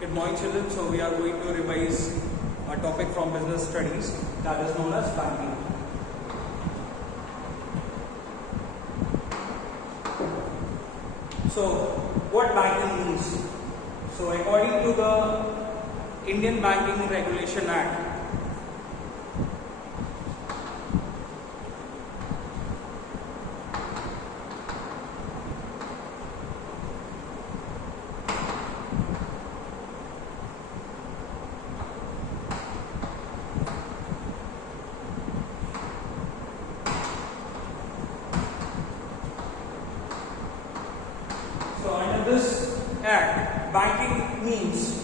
Good morning, children. So we are going to revise a topic from business studies that is known as banking. So what banking means? So according to the Indian Banking Regulation Act, so under this act, banking means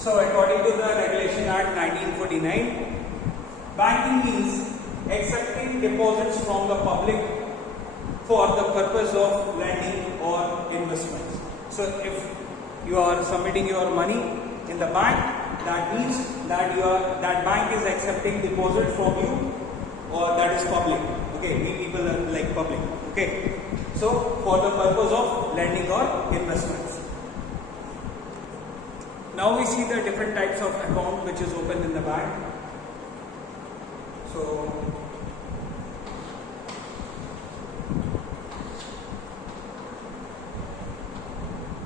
So according to the Regulation Act 1949, banking means accepting deposits from the public for the purpose of lending or investments. So if you are submitting your money in the bank, that means that that bank is accepting deposit from you, or that is public. Okay, we people are like public. Okay, so for the purpose of lending or investments. Now we see the different types of account which is open in the bank. So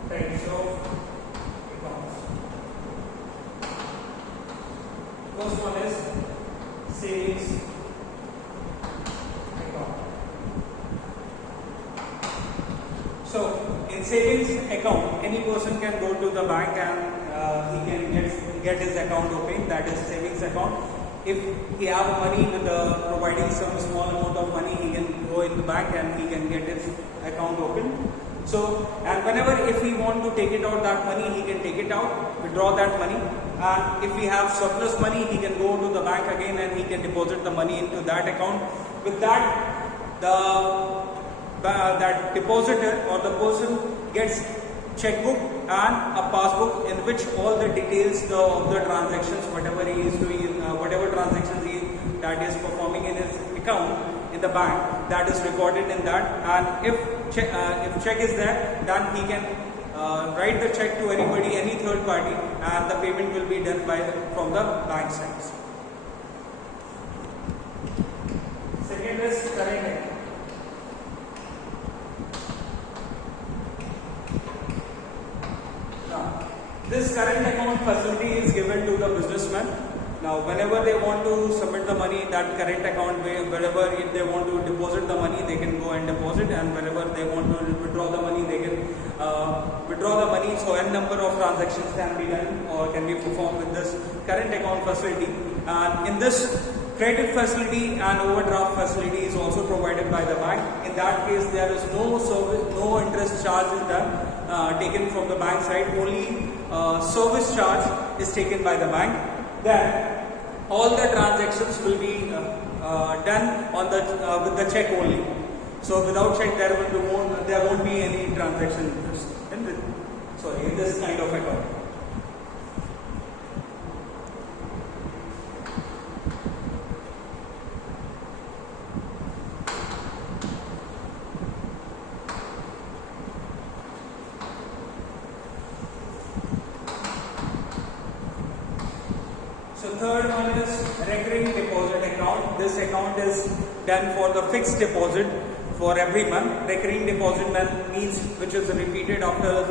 types of accounts. First one is savings account. So in savings account, any person can go to the bank and he can get his account open, that is savings account. If he have money with providing some small amount of money, he can go in the bank and he can get his account open. So, and whenever if he want to take it out that money, he can take it out, withdraw that money. And if he have surplus money, he can go to the bank again and he can deposit the money into that account. With that, that depositor or the person gets checkbook and a passbook in which all the details of the transactions, whatever he is doing, whatever transactions that is performing in his account in the bank, that is recorded in that. And if check is there, then he can write the check to anybody, any third party, and the payment will be done from the bank side. Second is current account. This current account facility is given to the businessman. Now, whenever they want to submit the money, that current account, wherever if they want to deposit the money, they can go and deposit, and whenever they want to withdraw the money, they can withdraw the money. So, n number of transactions can be done or can be performed with this current account facility. And in this, credit facility and overdraft facility is also provided by the bank. In that case, there is no service, no interest charge is done, taken from the bank side. Only service charge is taken by the bank. Then all the transactions will be done on the with the check only. So without check, there won't be any transaction in this kind of account. So third one is recurring deposit account. This account is done for the fixed deposit for every month. Recurring deposit means which is repeated after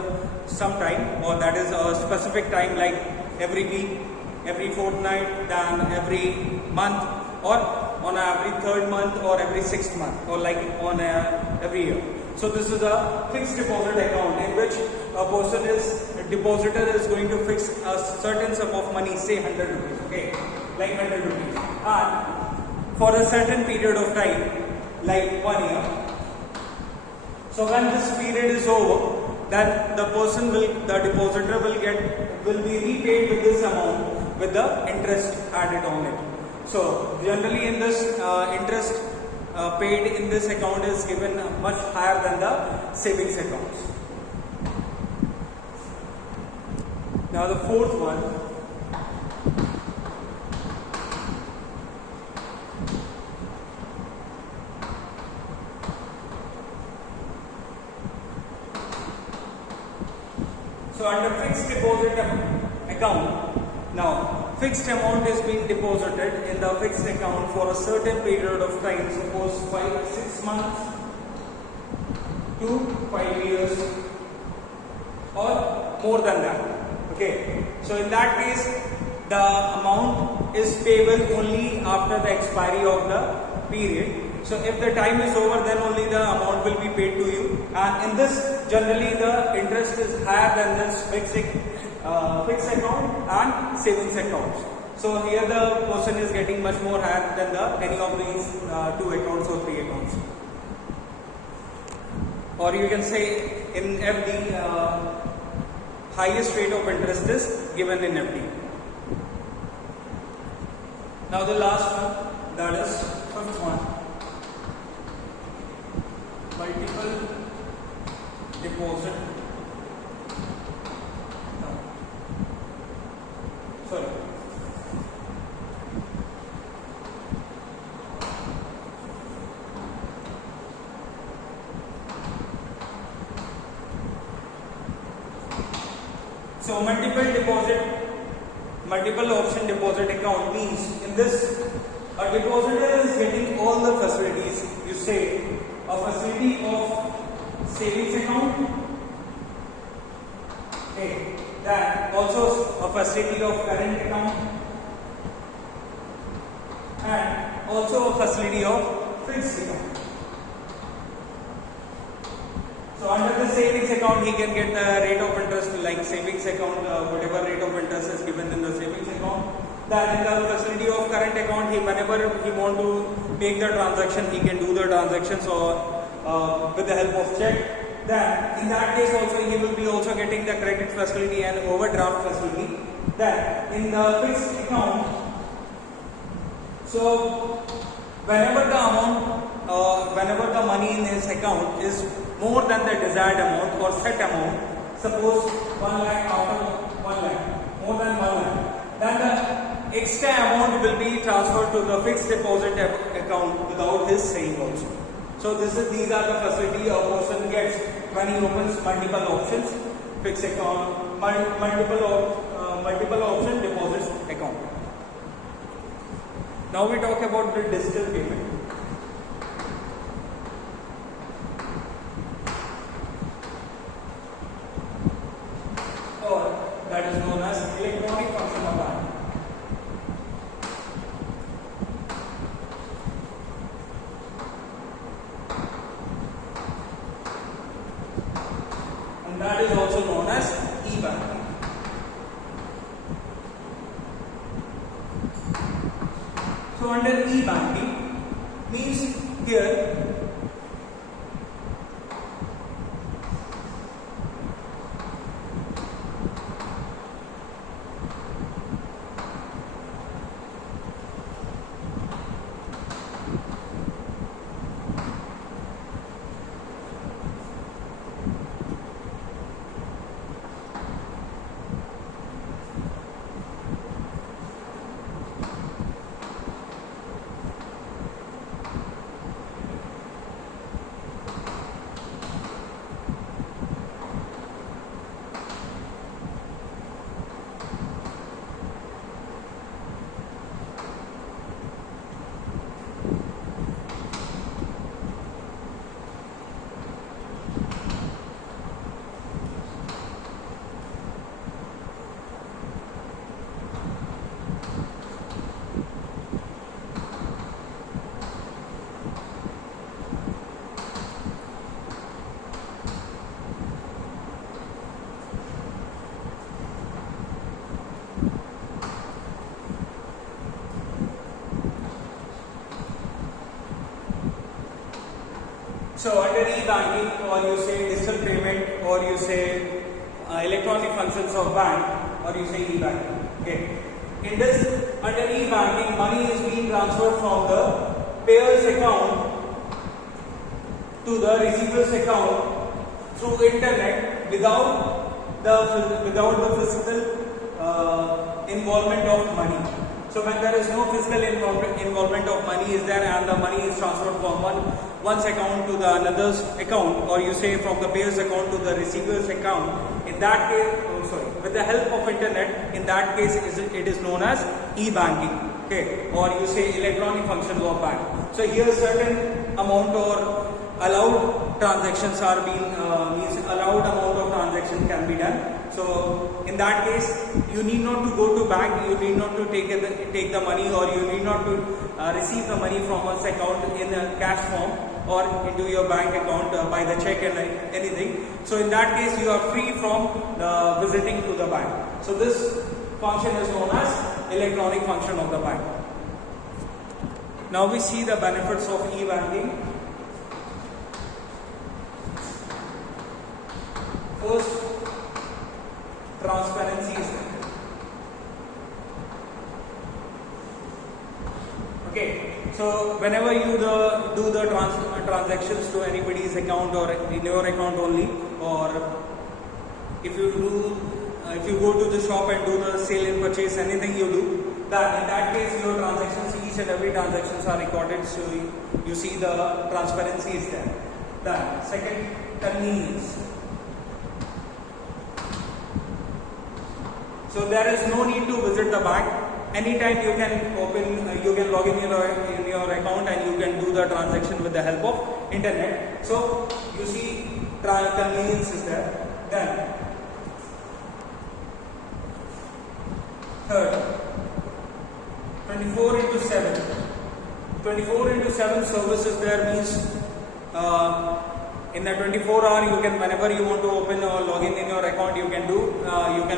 some time, or that is a specific time, like every week, every fortnight, then every month, or on every third month, or every sixth month, or like on every year. So this is a fixed deposit account in which a depositor is going to fix a certain sum of money, say 100 rupees, okay, like 100 rupees. And for a certain period of time, like 1 year. So when this period is over, then the depositor will be repaid with this amount with the interest added on it. So generally in this interest paid in this account is given much higher than the savings accounts. Now the fourth one, so under fixed deposit account, now fixed amount is being deposited in the fixed account for a certain period of time, suppose 6 months to 5 years or more than that. Okay, so in that case the amount is payable only after the expiry of the period. So if the time is over, then only the amount will be paid to you, and in this generally the interest is higher than this fixed account and savings accounts. So here the person is getting much more higher than any of these 2 accounts or 3 accounts. Or you can say in FD, highest rate of interest is given in FD. Now the last one, that is fifth one, multiple deposit. Sorry. So multiple option deposit account means in this a depositor is getting all the facilities. You say a facility of savings account, okay, then also a facility of current account, and also a facility of fixed account. So under the savings account, he can get the rate of interest like savings account, whatever rate of interest is given in the savings account. Then in the facility of current account, whenever he want to make the transaction, he can do the transactions or with the help of check. Then in that case also, he will be also getting the credit facility and overdraft facility. Then in the fixed account, so whenever the money in his account is more than the desired amount or set amount, suppose 1 lakh after 1 lakh, more than 1 lakh, then the extra amount will be transferred to the fixed deposit account without his saying also. So these are the facility a person gets when he opens multiple options, fixed account, multiple option deposits account. Now we talk about the digital payment. Or that is known as electronic function of bank. And that is also known as e-banking. So under e-banking means here So under e-banking, or you say digital payment, or you say electronic functions of bank, or you say e-banking. Okay. In this, under e-banking, money is being transferred from the payer's account to the receiver's account through internet without the physical involvement of money. So when there is no physical involvement of money is there, and the money is transferred from one's account to the another's account, or you say from the payer's account to the receiver's account, in that case, with the help of internet, in that case it is known as e-banking. Okay, or you say electronic functions of bank. So here certain amount or allowed transactions are being allowed amount of transaction can be done. So in that case, you need not to go to bank, you need not to take the money, or you need not to receive the money from one's account in a cash form or into your bank account by the check and anything. So in that case, you are free from visiting to the bank. So this function is known as electronic function of the bank. Now we see the benefits of e-banking. First, transparency is there. Okay, so whenever you do the transactions to anybody's account or in your account only, or if you go to the shop and do the sale and purchase, anything you do, that in that case your transactions, each and every transactions are recorded, so you see the transparency is there. Then second, convenience. So there is no need to visit the bank. Anytime you can log in your account and you can do the transaction with the help of internet. So you see convenience is there. Then third, 24/7. 24/7 service is there, means in the 24-hour you can, whenever you want to open or log in your account, you can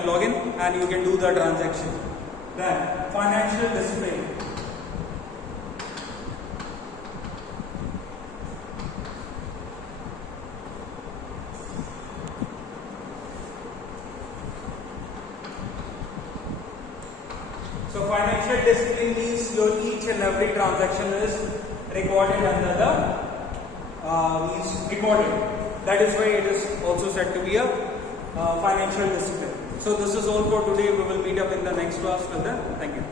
log in and you can do the transaction. Then financial discipline. So financial discipline means your each and every transaction is recorded under the recorded. That is why it is also said to be a financial discipline. So this is all for today. We will meet up in the next class. Thank you.